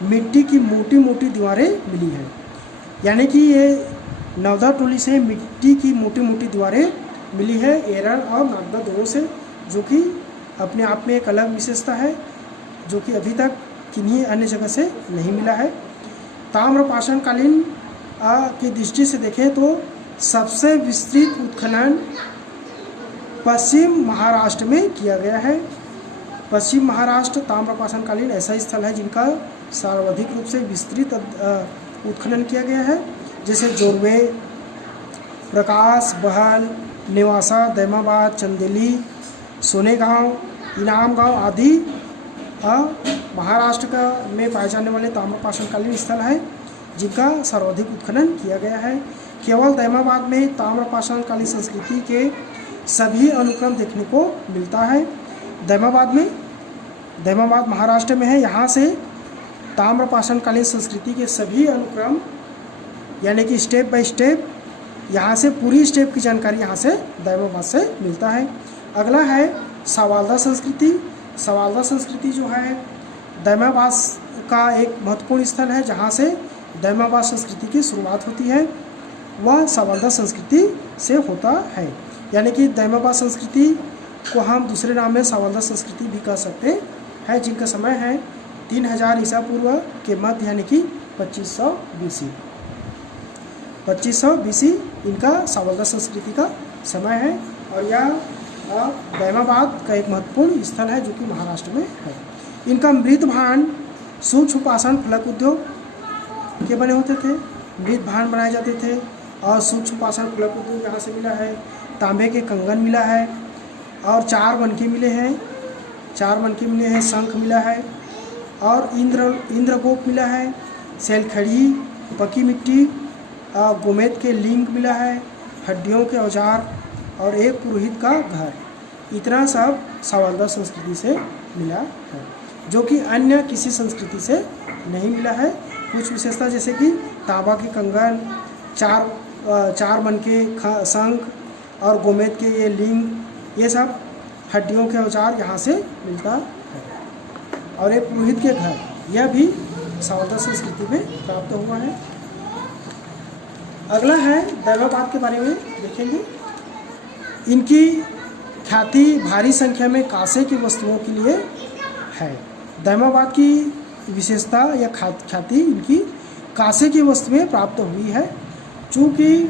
मिट्टी की मोटी मोटी दीवारें मिली हैं। यानी कि ये नवदा टोली से मिट्टी की मोटी मोटी दीवारें मिली है एरन और नागदा दोनों से, जो कि अपने आप में एक अलग विशेषता है जो कि अभी तक किन्हीं अन्य जगह से नहीं मिला है। ताम्रपाषाण कालीन की दृष्टि से देखें तो सबसे विस्तृत उत्खनन पश्चिम महाराष्ट्र में किया गया है। पश्चिम महाराष्ट्र ताम्रपाषाण कालीन ऐसा स्थल है जिनका सर्वाधिक रूप से विस्तृत उत्खनन किया गया है, जैसे जोरवे, प्रकाश, बहल, नेवासा, दैमाबाद, चंदेली, सोनेगांव, इनाम गांव आदि महाराष्ट्र का में पाए जाने वाले ताम्रपाषाण कालीन स्थल है जिनका सर्वाधिक उत्खनन किया गया है। केवल दैमाबाद में ताम्रपाषाण कालीन संस्कृति के सभी अनुक्रम देखने को मिलता है। दैमाबाद महाराष्ट्र में है। यहाँ से ताम्रपाषाण कालीन संस्कृति के सभी अनुक्रम यानी कि स्टेप बाय स्टेप यहाँ से पूरी स्टेप की जानकारी यहाँ से दैमाबाद से मिलता है। अगला है सवालदा संस्कृति। सवालदा संस्कृति जो है दैमाबाद का एक महत्वपूर्ण स्थल है जहाँ से दैमाबाद संस्कृति की शुरुआत होती है, वह सवालदा संस्कृति से होता है। यानी कि दैमाबाद संस्कृति को हम दूसरे नाम में सवालदा संस्कृति भी कह सकते हैं, जिनका समय है 3000 ईसा पूर्व के मध्य यानी कि 2500 BC इनका सवालदा संस्कृति का समय है। और यह दैमाबाद का एक महत्वपूर्ण स्थल है जो कि महाराष्ट्र में है। इनका मृत भांड सूक्ष्म पाषाण फलक उद्योग के बने होते थे। मृत भांड बनाए जाते थे और सूक्ष्म पाषाण फलक उद्योग यहाँ से मिला है। तांबे के कंगन मिला है और 4 मनके मिले हैं, शंख मिला है और इंद्रगोप मिला है, सैलखड़ी, पकी मिट्टी, गोमेद के लिंग मिला है, हड्डियों के औजार और एक पुरोहित का घर। इतना सब सवालदा संस्कृति से मिला है जो कि अन्य किसी संस्कृति से नहीं मिला है। कुछ विशेषता जैसे कि तांबा के कंगन, 4 मनके, शंख और गोमेद के ये लिंग, ये सब हड्डियों के औजार यहाँ से मिलता है। और एक पुरोहित के घर, यह भी सवालदा संस्कृति में प्राप्त हुआ है। अगला है दैमाबाद के बारे में देखेंगे। इनकी ख्याति भारी संख्या में कांसे की वस्तुओं के लिए है। दैमाबाद की विशेषता या ख्याति इनकी कांसे की वस्तुएं प्राप्त हुई है। चूँकि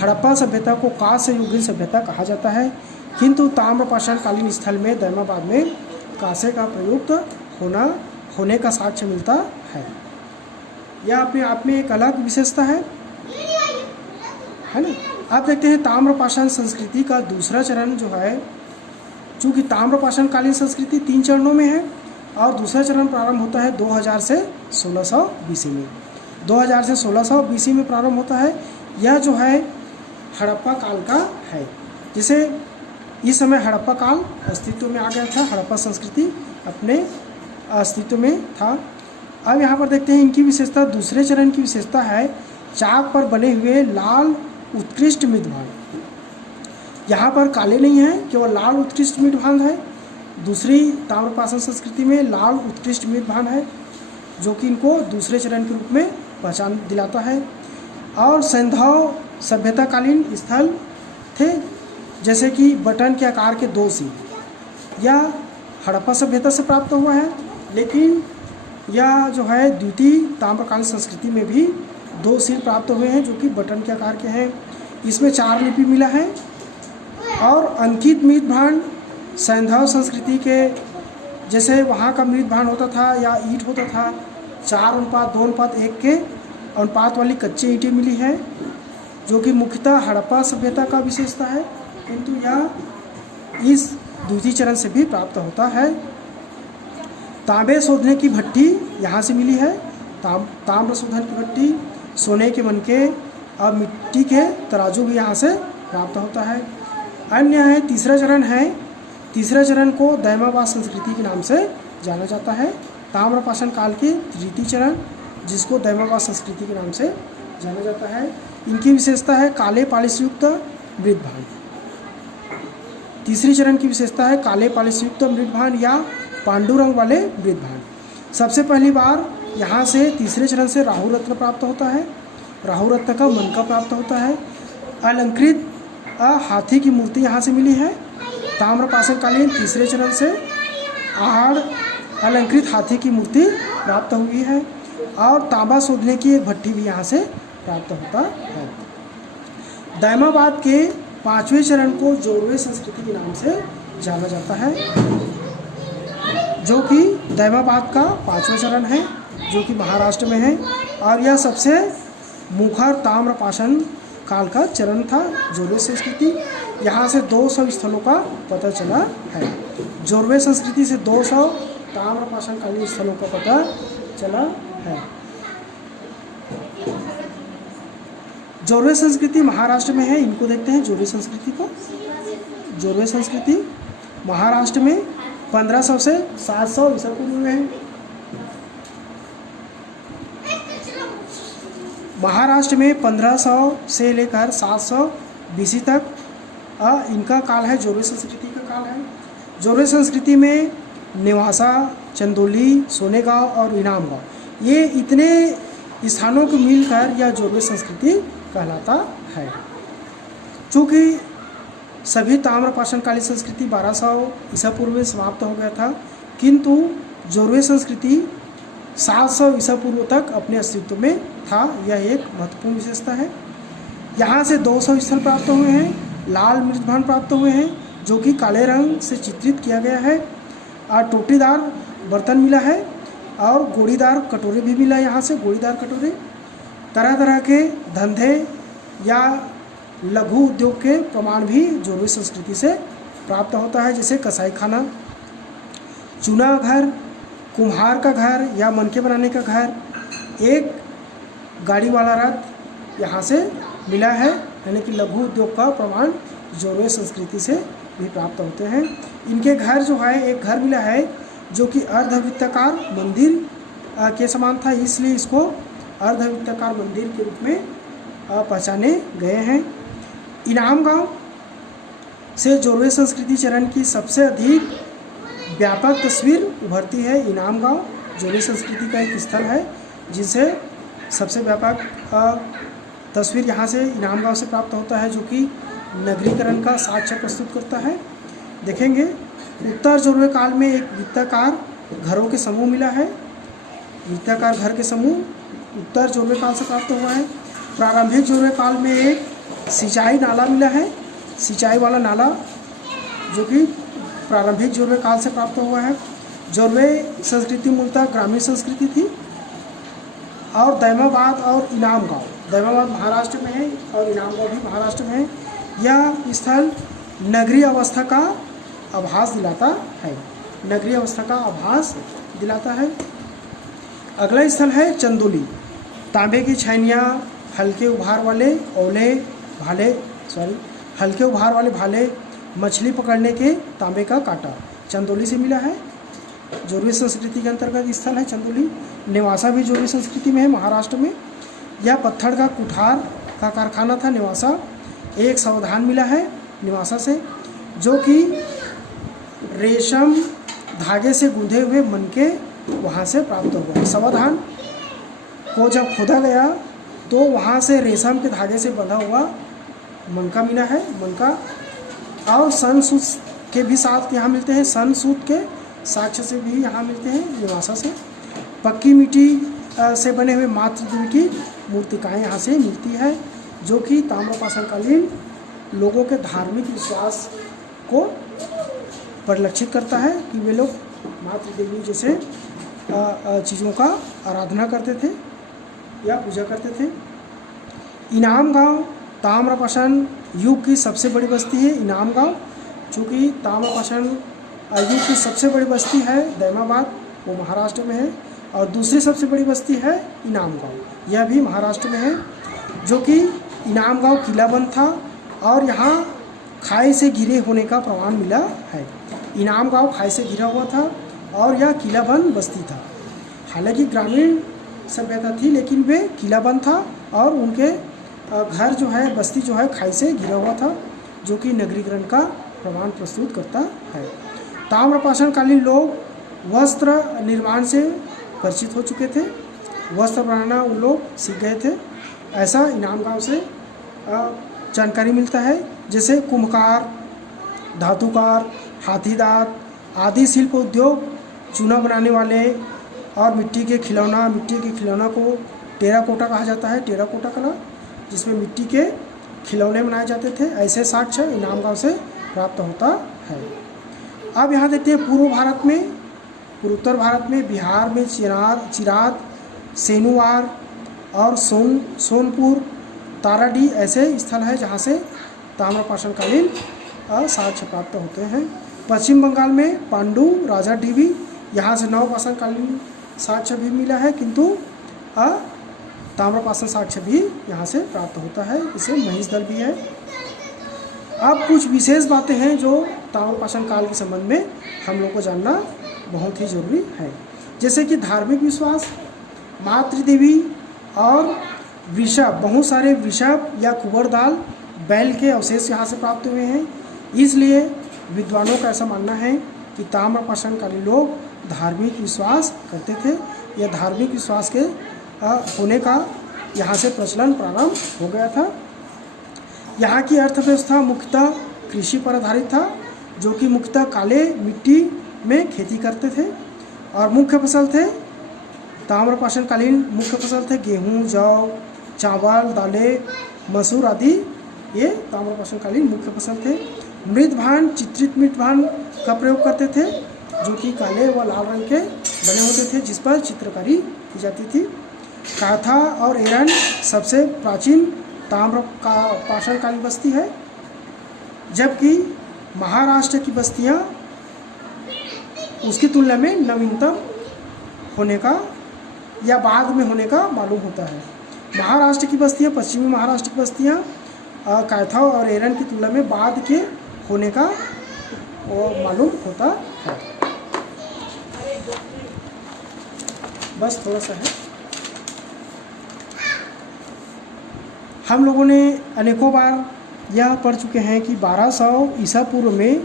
हड़प्पा सभ्यता को कांस्य युगीन सभ्यता कहा जाता है, किंतु ताम्रपाषाण कालीन स्थल में दैमाबाद में कांसे का प्रयुक्त होने का साक्ष्य मिलता है। यह अपने आप में एक अलग विशेषता है ना। आप देखते हैं ताम्रपाषाण संस्कृति का दूसरा चरण जो है, चूँकि ताम्रपाषाण कालीन संस्कृति 3 चरणों में है और दूसरा चरण प्रारंभ होता है 2000 से 1600 BC में। 2000 से 1600 BC में प्रारंभ होता है। यह जो है हड़प्पा काल का है, जिसे इस समय हड़प्पा काल अस्तित्व में आ गया था। हड़प्पा संस्कृति अपने अस्तित्व में था। अब यहाँ पर देखते हैं इनकी विशेषता। दूसरे चरण की विशेषता है चाक पर बने हुए लाल उत्कृष्ट मृत भांड। यहाँ पर काले नहीं हैं, केवल लाल उत्कृष्ट मृत भांड है। दूसरी ताम्रपाषाण संस्कृति में लाल उत्कृष्ट मृत भांड है जो कि इनको दूसरे चरण के रूप में पहचान दिलाता है। और सैंधव सभ्यताकालीन स्थल थे, जैसे कि बटन के आकार के 2 सिर। यह हड़प्पा सभ्यता से प्राप्त हुआ है, लेकिन यह जो है द्वितीय ताम्रकालीन संस्कृति में भी 2 सिर प्राप्त हुए हैं जो कि बटन के आकार के हैं। इसमें 4 लिपि मिला है। और अंकित मृत भांड सैंधव संस्कृति के जैसे वहाँ का मृदभान होता था या ईंट होता था, 4:2:1 के अनुपात वाली कच्ची ईंटें मिली है, जो कि मुख्यतः हड़प्पा सभ्यता का विशेषता है, किंतु यह इस द्वितीय चरण से भी प्राप्त होता है। तांबे शोधने की भट्टी यहाँ से मिली है, ताम्र शोधन की भट्टी, सोने के मनके और मिट्टी के तराजू भी यहाँ से प्राप्त होता है। अन्य है तीसरा चरण है, तीसरे चरण को दैमाबाद संस्कृति के नाम से जाना जाता है। ताम्रपाषाण काल के तृतीय चरण, जिसको दैमाबाद संस्कृति के नाम से जाना जाता है। इनकी विशेषता है काले पालिश युक्त मृदभान। तीसरी चरण की विशेषता है काले पालिश युक्त मृदभान या पांडु रंग वाले मृदभान। सबसे पहली बार यहाँ से तीसरे चरण से राहु रत्न प्राप्त होता है, राहु रत्न का मनका प्राप्त होता है। अलंकृत हाथी की मूर्ति यहाँ से मिली है। ताम्रपाषाण कालीन तीसरे चरण से आहड़ अलंकृत हाथी की मूर्ति प्राप्त हुई है और तांबा शोधने की एक भट्टी भी यहाँ से प्राप्त होता है। दैमाबाद के पांचवें चरण को जोरवे संस्कृति के नाम से जाना जाता है, जो कि दैमाबाद का पांचवा चरण है, जो कि महाराष्ट्र में है और यह सबसे मुखर ताम्रपाषाण काल का चरण था। जोरवे संस्कृति, यहाँ से 200 स्थलों का पता चला है। जोरवे संस्कृति से 200 ताम्रपाषाण कालीन स्थलों का पता चला है। जोरवे संस्कृति महाराष्ट्र में है, इनको देखते हैं जोरवे संस्कृति को। जोरवे संस्कृति महाराष्ट्र में 1500 से 700 ईसा पूर्व में है। महाराष्ट्र में 1500 से लेकर 700 बीसी तक इनका काल है, जोरवे संस्कृति का काल है। जोरवे संस्कृति में नेवासा, चंदौली, सोनेगांव और इनामगांव, ये इतने स्थानों को मिलकर यह जोरवे संस्कृति कहलाता है। चूँकि सभी ताम्रपाषाण कालीन संस्कृति 1200 ईसा पूर्व में समाप्त हो गया था, किंतु जोरवे संस्कृति 700 ईसा पूर्व तक अपने अस्तित्व में था। यह एक महत्वपूर्ण विशेषता है। यहाँ से 200 स्थल प्राप्त हुए हैं। लाल मृदभान प्राप्त हुए हैं, जो कि काले रंग से चित्रित किया गया है और टोटीदार बर्तन मिला है और गोड़ीदार कटोरे भी मिला। यहाँ से गोड़ीदार कटोरे, तरह तरह के धंधे या लघु उद्योग के प्रमाण भी जोरवे संस्कृति से प्राप्त होता है, जैसे कसाई खाना, चूना घर, कुम्हार का घर या मनके बनाने का घर, एक गाड़ी वाला रथ यहाँ से मिला है। यानी कि लघु उद्योग का प्रमाण जोरवे संस्कृति से भी प्राप्त होते हैं। इनके घर जो है, एक घर मिला है जो कि अर्धवृत्ताकार मंदिर के समान था, इसलिए इसको अर्धवृत्ताकार मंदिर के रूप में पहचाने गए हैं। इनामगांव से जोरवे संस्कृति चरण की सबसे अधिक व्यापक तस्वीर उभरती है। इनामगांव जोरवे संस्कृति का एक स्थल है, जिसे सबसे व्यापक तस्वीर यहाँ से इनामगांव से प्राप्त होता है, जो कि नगरीकरण का साक्ष्य प्रस्तुत करता है। देखेंगे, उत्तर जोरवे काल में एक वृत्ताकार घरों के समूह मिला है। वृत्ताकार घर के समूह उत्तर जोरवे काल से प्राप्त हुआ है। प्रारंभिक जोरवे काल में एक सिंचाई नाला मिला है, सिंचाई वाला नाला, जो कि प्रारंभिक जोरवे काल से प्राप्त हुआ है। जोरवे संस्कृति मूलतः ग्रामीण संस्कृति थी। और दैमाबाद और इनामगांव, दैमाबाद महाराष्ट्र में है और इनामगांव भी महाराष्ट्र में है। यह स्थल नगरीय अवस्था का आभास दिलाता है, नगरीय अवस्था का आभास दिलाता है। अगला स्थल है चंदौली। तांबे की छैनियाँ, हल्के उभार वाले हल्के उभार वाले भाले, मछली पकड़ने के तांबे का कांटा चंदौली से मिला है। जोरवे संस्कृति के अंतर्गत स्थल है चंदौली। नेवासा भी जोरवे संस्कृति में है, महाराष्ट्र में। यह पत्थर का कुठार का कारखाना था नेवासा। एक सावधान मिला है नेवासा से, जो कि रेशम धागे से गूंधे हुए मनके वहाँ से प्राप्त हुआ। सावधान को जब खोदा गया तो वहाँ से रेशम के धागे से बंधा हुआ मनका मिला है, मनका। और सन सूत के भी साथ यहाँ मिलते हैं, सन सूत के साक्ष्य से भी यहाँ मिलते हैं नेवासा से। पक्की मिट्टी से बने हुए मातृदेवी की मूर्तिकाएँ यहाँ से मिलती है, जो कि ताम्रपाषाणकालीन लोगों के धार्मिक विश्वास को परिलक्षित करता है कि वे लोग मातृ देवी जैसे चीज़ों का आराधना करते थे या पूजा करते थे। इनाम गांव ताम्रपाषाण युग की सबसे बड़ी बस्ती है इनाम गांव, चूँकि ताम्रपाषाण युग की सबसे बड़ी बस्ती है दैमाबाद, वो महाराष्ट्र में है, और दूसरी सबसे बड़ी बस्ती है इनाम गांव, यह भी महाराष्ट्र में है। जो कि इनाम गांव किलाबंद था और यहाँ खाई से घिरे होने का प्रमाण मिला है। इनाम गांव खाई से घिरा हुआ था और यह किलाबंद बस्ती था। हालांकि ग्रामीण सभ्यता थी लेकिन वे किलाबंद था और उनके घर जो है, बस्ती जो है, खाई से घिरा हुआ था, जो कि नगरीकरण का प्रमाण प्रस्तुत करता है। ताम्रपाषाण कालीन लोग वस्त्र निर्माण से परिचित हो चुके थे, वस्त्र बनाना उन लोग सीख गए थे, ऐसा इनाम गांव से जानकारी मिलता है। जैसे कुम्हकार, धातुकार, हाथीदांत आदि शिल्प उद्योग, चूना बनाने वाले और मिट्टी के खिलौना को टेराकोटा कहा जाता है, टेराकोटा कला, जिसमें मिट्टी के खिलौने बनाए जाते थे, ऐसे साक्ष्य इनाम गांव से प्राप्त होता है। अब यहाँ देखते हैं पूर्वोत्तर भारत में बिहार में चिराद, सेनुवार और सोनपुर, ताराडी ऐसे स्थल है जहाँ से ताम्रपाषाण कालीन साक्ष्य प्राप्त होते हैं। पश्चिम बंगाल में पांडु राजा डीवी, यहाँ से नवपाषाण कालीन साक्ष्य भी मिला है, किंतु ताम्रपाषाण साक्ष्य भी यहाँ से प्राप्त होता है, इसे महिषदल भी है। अब कुछ विशेष बातें हैं जो ताम्रपाषाण काल के संबंध में हम लोग को जानना बहुत ही जरूरी है। जैसे कि धार्मिक विश्वास, मातृदेवी और वृषभ, बहुत सारे वृषभ या कुंवर दाल बैल के अवशेष यहाँ से प्राप्त हुए हैं। इसलिए विद्वानों का ऐसा मानना है कि ताम्रपाषाण कालीन लोग धार्मिक विश्वास करते थे। यह धार्मिक विश्वास के होने का यहाँ से प्रचलन प्रारंभ हो गया था। यहाँ की अर्थव्यवस्था मुख्यतः कृषि पर आधारित था, जो कि मुख्यतः काले मिट्टी में खेती करते थे और मुख्य फसल थे ताम्रपाषाण कालीन मुख्य फसल थे गेहूँ, जौ, चावल, दालें, मसूर आदि, ये ताम्रपाषाण कालीन मुख्य फसल थे। मृदभान, चित्रित मृदभान का प्रयोग करते थे, जो कि काले व लाल रंग के बने होते थे, जिस पर चित्रकारी की जाती थी। काथा और एरन सबसे प्राचीन ताम्रपाषाण कालीन बस्ती है, जबकि महाराष्ट्र की बस्तियां उसकी तुलना में नवीनतम होने का या बाद में होने का मालूम होता है। महाराष्ट्र की बस्तियां, पश्चिमी महाराष्ट्र की बस्तियां काथा और एरन की तुलना में बाद के होने का मालूम होता है। बस थोड़ा सा है। हम लोगों ने अनेकों बार यह पढ़ चुके हैं कि 1200 ईसा पूर्व में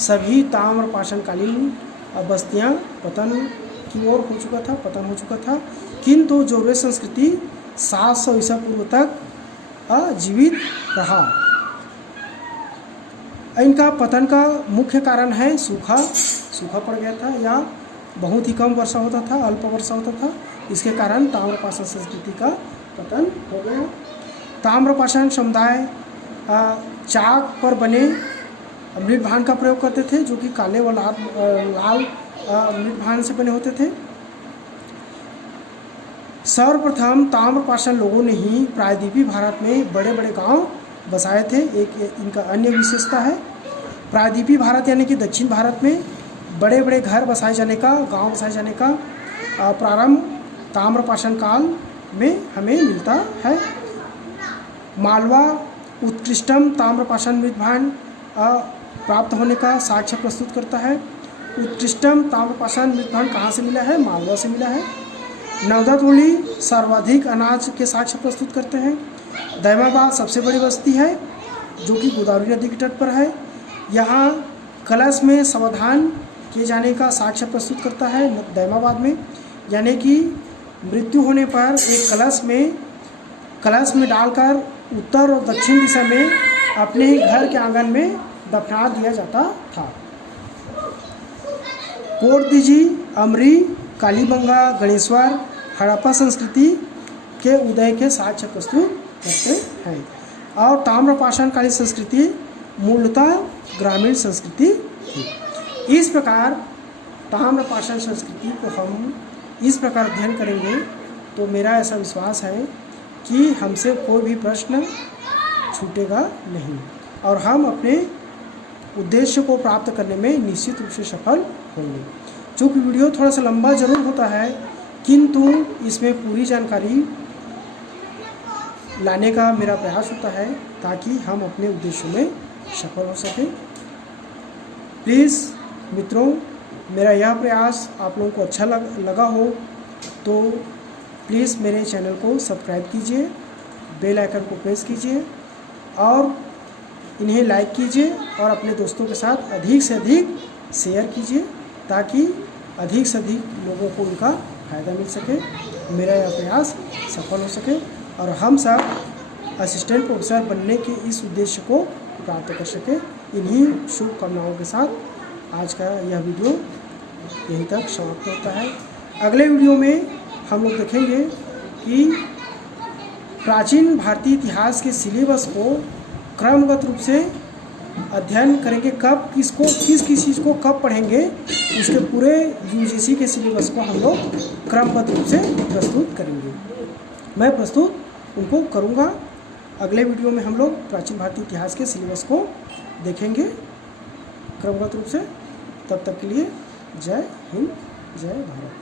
सभी ताम्रपाषाण कालीन बस्तियां पतन की ओर पतन हो चुका था, किंतु जोरवे संस्कृति 700 ईसा पूर्व तक जीवित रहा। इनका पतन का मुख्य कारण है सूखा पड़ गया था या बहुत ही कम वर्षा होता था, अल्प वर्षा होता था, इसके कारण ताम्रपाषाण संस्कृति का पतन हो गया। ताम्रपाषाण समुदाय चाक पर बने मृदभान का प्रयोग करते थे, जो कि काले व लाल मृदभान से बने होते थे। सर्वप्रथम ताम्रपाषाण लोगों ने ही प्रायद्वीपीय भारत में बड़े बड़े गांव बसाए थे। एक इनका अन्य विशेषता है, प्रायद्वीपीय भारत यानी कि दक्षिण भारत में बड़े बड़े घर गांव बसाए जाने का प्रारंभ ताम्रपाषाण काल में हमें मिलता है। मालवा उत्कृष्टम ताम्रपाषाण मृदभान प्राप्त होने का साक्ष्य प्रस्तुत करता है। उत्कृष्टम ताम्रपाषाण मृदभान कहाँ से मिला है? मालवा से मिला है। नवदतुली सर्वाधिक अनाज के साक्ष्य प्रस्तुत करते हैं। दैमाबाद सबसे बड़ी बस्ती है, जो कि गोदावरी नदी के तट पर है। यहाँ कलश में समाधान किए जाने का साक्ष्य प्रस्तुत करता है दैमाबाद में, यानी कि मृत्यु होने पर एक कलश में डालकर उत्तर और दक्षिण दिशा में अपने ही घर के आंगन में दफना दिया जाता था। कोटदीजी, अमरी, कालीबंगा, गणेश्वर हड़प्पा संस्कृति के उदय के साक्ष्य प्रस्तुत करते हैं। और ताम्रपाषाण कालीन संस्कृति मूलतः ग्रामीण संस्कृति थी। इस प्रकार ताम्र पाषाण संस्कृति को हम इस प्रकार अध्ययन करेंगे तो मेरा ऐसा विश्वास है कि हमसे कोई भी प्रश्न छूटेगा नहीं और हम अपने उद्देश्य को प्राप्त करने में निश्चित रूप से सफल होंगे। चूँकि वीडियो थोड़ा सा लंबा ज़रूर होता है, किंतु इसमें पूरी जानकारी लाने का मेरा प्रयास होता है ताकि हम अपने उद्देश्यों में सफल हो सकें। प्लीज़ मित्रों, मेरा यह प्रयास आप लोगों को अच्छा लगा हो तो प्लीज़ मेरे चैनल को सब्सक्राइब कीजिए, बेल आइकन को प्रेस कीजिए और इन्हें लाइक कीजिए और अपने दोस्तों के साथ अधिक से अधिक शेयर कीजिए ताकि अधिक से अधिक लोगों को उनका फ़ायदा मिल सके, मेरा यह प्रयास सफल हो सके और हम सब असिस्टेंट प्रोफेसर बनने के इस उद्देश्य को प्राप्त कर सके। इन्हीं शुभकामनाओं के साथ आज का यह वीडियो यहीं तक समाप्त होता है। अगले वीडियो में हम लोग देखेंगे कि प्राचीन भारतीय इतिहास के सिलेबस को क्रमगत रूप से अध्ययन करेंगे। कब किसको किस चीज़ को कब पढ़ेंगे, उसके पूरे यूजीसी के सिलेबस को हम लोग क्रमबद्ध रूप से प्रस्तुत करेंगे। मैं प्रस्तुत उनको करूँगा। अगले वीडियो में हम लोग प्राचीन भारतीय इतिहास के सिलेबस को देखेंगे क्रमबद्ध रूप से। तब तक के लिए जय हिंद, जय भारत।